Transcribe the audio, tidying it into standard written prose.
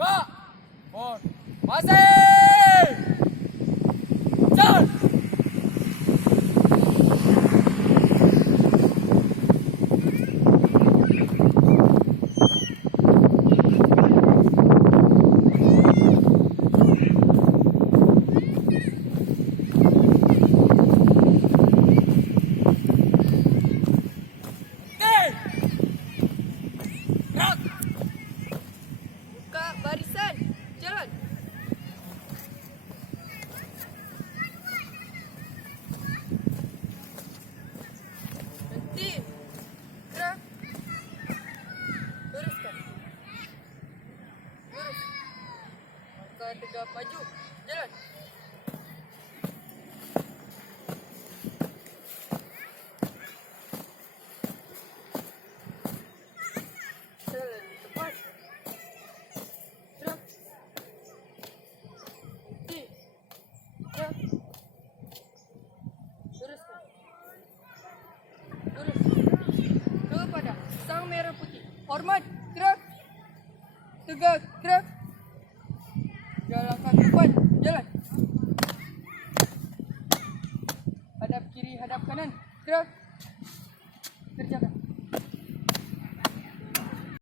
Gerak. Masih. Jalan. Buka barisan. Jalan. Berhenti. Gerak. Luruskan. Lurus. Langkah tegak maju. Jalan. Jalan tepat. Gerak. Berhenti. Gerak. Luruskan. Lurus. Kepada sang merah putih. Hormat. Gerak. Tegak. Gerak. Jalan ke depan. Jalan. Hadap kiri, hadap kanan. Gerak. Kerjakan.